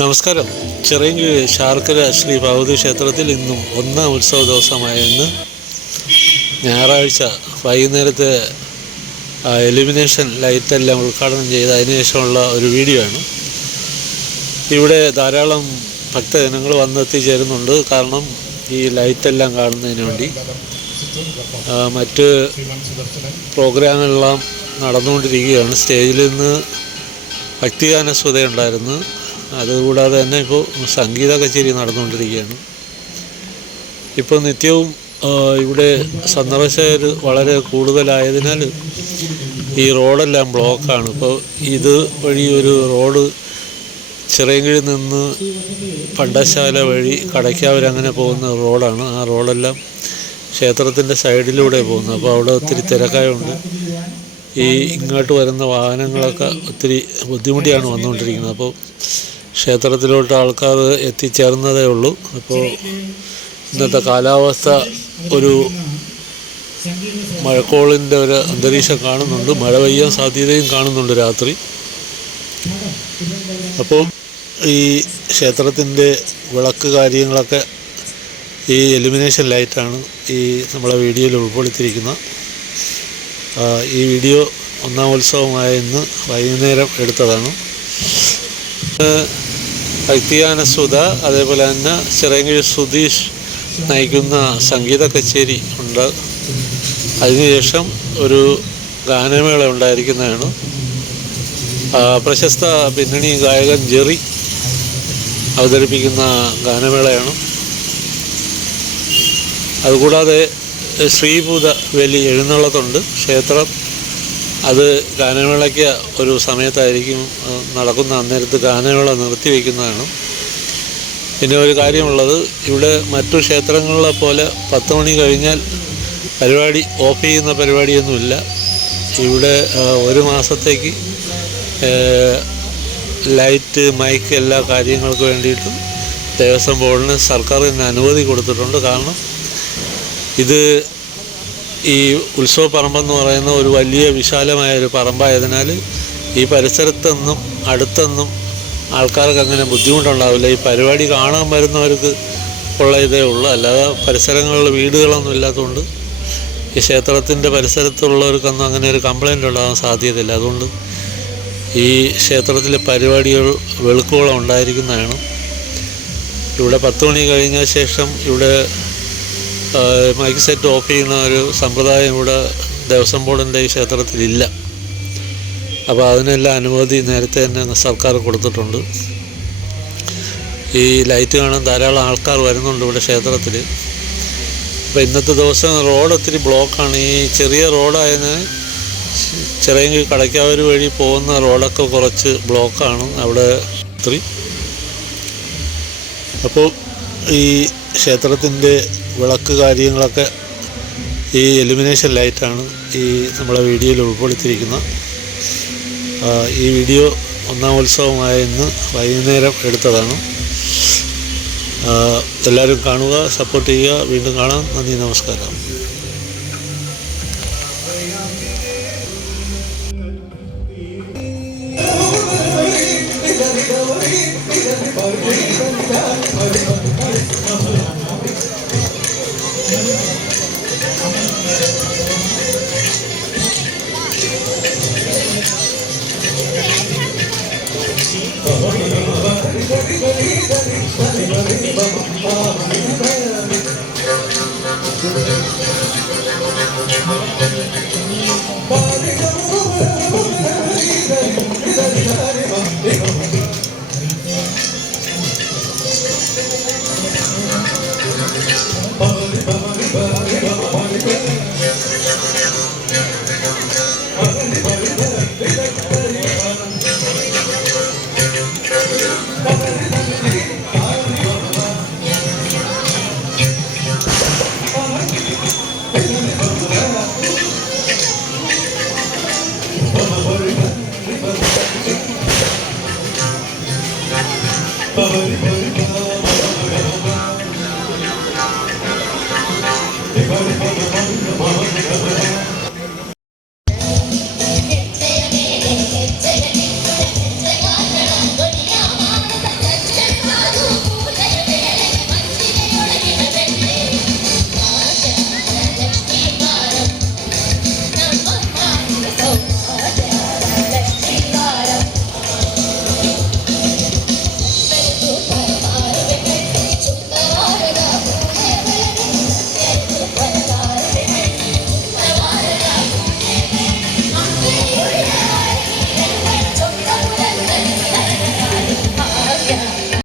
നമസ്കാരം. ചിറയൻകീഴ് ശാർക്കര ശ്രീ ഭഗവതി ക്ഷേത്രത്തിൽ ഇന്നും ഒന്നാം ഉത്സവ ദിവസമായ ഇന്ന് ഞായറാഴ്ച വൈകുന്നേരത്തെ എലിമിനേഷൻ ലൈറ്റെല്ലാം ഉദ്ഘാടനം ചെയ്ത് അതിനുശേഷമുള്ള ഒരു വീഡിയോ ആണ്. ഇവിടെ ധാരാളം ഭക്തജനങ്ങൾ വന്നെത്തിച്ചേരുന്നുണ്ട്. കാരണം ഈ ലൈറ്റെല്ലാം കാണുന്നതിന് വേണ്ടി മറ്റ് പ്രോഗ്രാമെല്ലാം നടന്നുകൊണ്ടിരിക്കുകയാണ്. സ്റ്റേജിൽ നിന്ന് ഭക്തിഗാന സ്തുതയുണ്ടായിരുന്നു. അതുകൂടാതെ തന്നെ ഇപ്പോൾ സംഗീത കച്ചേരി നടന്നുകൊണ്ടിരിക്കുകയാണ്. ഇപ്പോൾ നിത്യവും ഇവിടെ സന്ദർശകർ വളരെ കൂടുതലായതിനാൽ ഈ റോഡെല്ലാം ബ്ലോക്കാണ്. ഇപ്പോൾ ഇത് വഴി ഒരു റോഡ് ചിറയൻകീഴിൽ നിന്ന് പണ്ടശാല വഴി കടയ്ക്കാവൂർ അങ്ങനെ പോകുന്ന റോഡാണ്. ആ റോഡെല്ലാം ക്ഷേത്രത്തിൻ്റെ സൈഡിലൂടെ പോകുന്നത്. അപ്പോൾ അവിടെ ഒത്തിരി തിരക്കായുണ്ട്. ഇങ്ങോട്ട് വരുന്ന വാഹനങ്ങളൊക്കെ ഒത്തിരി ബുദ്ധിമുട്ടിയാണ് വന്നുകൊണ്ടിരിക്കുന്നത്. അപ്പോൾ ക്ഷേത്രത്തിലോട്ട് ആൾക്കാർ എത്തിച്ചേർന്നതേ ഉള്ളൂ. അപ്പോൾ ഇന്നത്തെ കാലാവസ്ഥ ഒരു മഴക്കോളിൻ്റെ ഒരു അന്തരീക്ഷം കാണുന്നുണ്ട്. മഴ പെയ്യാൻ സാധ്യതയും കാണുന്നുണ്ട് രാത്രി. അപ്പോൾ ഈ ക്ഷേത്രത്തിൻ്റെ വിളക്ക് കാര്യങ്ങളൊക്കെ ഈ എലിമിനേഷൻ ലൈറ്റാണ് ഈ നമ്മളെ വീഡിയോയിൽ ഉൾപ്പെടുത്തിയിരിക്കുന്നത്. ഈ വീഡിയോ ഒന്നാം ഉത്സവമായ ഇന്ന് വൈകുന്നേരം എടുത്തതാണ്. ഭക്തിഗാന സുധ, അതേപോലെ തന്നെ ചിറയൻകീഴ് സുധീഷ് നയിക്കുന്ന സംഗീത കച്ചേരി ഉണ്ട്. അതിനുശേഷം ഒരു ഗാനമേള ഉണ്ടായിരിക്കുന്നതാണ്. പ്രശസ്ത പിന്നണി ഗായകൻ ജെറി അവതരിപ്പിക്കുന്ന ഗാനമേളയാണ്. അതുകൂടാതെ ശ്രീഭൂത വലി എഴുന്നള്ളത്തുണ്ട്. ക്ഷേത്രം അത് ഗാനമേളയ്ക്ക് ഒരു സമയത്തായിരിക്കും നടക്കുന്ന. അന്നേരത്ത് ഗാനമേള നിർത്തിവെക്കുന്നതാണ്. പിന്നെ ഒരു കാര്യമുള്ളത്, ഇവിടെ മറ്റു ക്ഷേത്രങ്ങളിലെ പോലെ 10 മണി കഴിഞ്ഞാൽ പരിപാടി ഓഫ് ചെയ്യുന്ന പരിപാടിയൊന്നുമില്ല. ഇവിടെ ഒരു മാസത്തേക്ക് ലൈറ്റ്, മൈക്ക് എല്ലാ കാര്യങ്ങൾക്ക് വേണ്ടിയിട്ടും ദേവസ്വം ബോർഡിന് സർക്കാർ തന്നെ അനുമതി കൊടുത്തിട്ടുണ്ട്. കാരണം ഇത് ഈ ഉത്സവ പറമ്പെന്ന് പറയുന്ന ഒരു വലിയ വിശാലമായ ഒരു പറമ്പായതിനാൽ ഈ പരിസരത്തൊന്നും അടുത്തൊന്നും ആൾക്കാർക്ക് അങ്ങനെ ബുദ്ധിമുട്ടുണ്ടാവില്ല. ഈ പരിപാടി കാണാൻ വരുന്നവർക്ക് ഉള്ള ഇതേ ഉള്ളൂ. അല്ലാതെ പരിസരങ്ങളിൽ വീടുകളൊന്നും ഇല്ലാത്തതുകൊണ്ട് ഈ ക്ഷേത്രത്തിൻ്റെ പരിസരത്തുള്ളവർക്കൊന്നും അങ്ങനെ ഒരു കംപ്ലൈൻറ്റ് ഉണ്ടാകാൻ സാധ്യതയില്ല. അതുകൊണ്ട് ഈ ക്ഷേത്രത്തിലെ പരിപാടികൾ വെളുക്കോളം ഉണ്ടായിരിക്കുന്നതാണ്. ഇവിടെ 10 മണി കഴിഞ്ഞ ശേഷം ഇവിടെ മൈക്ക് സെറ്റ് ഓഫ് ചെയ്യുന്ന ഒരു സമ്പ്രദായം ഇവിടെ ദേവസ്വം ബോർഡിൻ്റെ ഈ ക്ഷേത്രത്തിലില്ല. അപ്പോൾ അതിനെല്ലാം അനുമതി നേരത്തെ തന്നെ സർക്കാർ കൊടുത്തിട്ടുണ്ട്. ഈ ലൈറ്റ് കാണാൻ ധാരാളം ആൾക്കാർ വരുന്നുണ്ട് ഇവിടെ ക്ഷേത്രത്തിൽ. അപ്പോൾ ഇന്നത്തെ ദിവസം റോഡ് ഒത്തിരി ബ്ലോക്കാണ്. ഈ ചെറിയ റോഡായതിനാൽ ചിറയൻകീഴ് കടയ്ക്കാവൂർ വഴി പോകുന്ന റോഡൊക്കെ കുറച്ച് ബ്ലോക്കാണ് അവിടെ ഒത്തിരി. അപ്പോൾ ഈ ക്ഷേത്രത്തിൻ്റെ വിളക്ക് കാര്യങ്ങളൊക്കെ ഈ എലിമിനേഷൻ ലൈറ്റാണ് ഈ നമ്മളെ വീഡിയോയിൽ ഉൾപ്പെടുത്തിയിരിക്കുന്നത്. ഈ വീഡിയോ ഒന്നാം ഉത്സവമായ ഇന്ന് വൈകുന്നേരം എടുത്തതാണ്. എല്ലാവരും കാണുക, സപ്പോർട്ട് ചെയ്യുക. വീണ്ടും കാണാം. നന്ദി, നമസ്കാരം. Bye.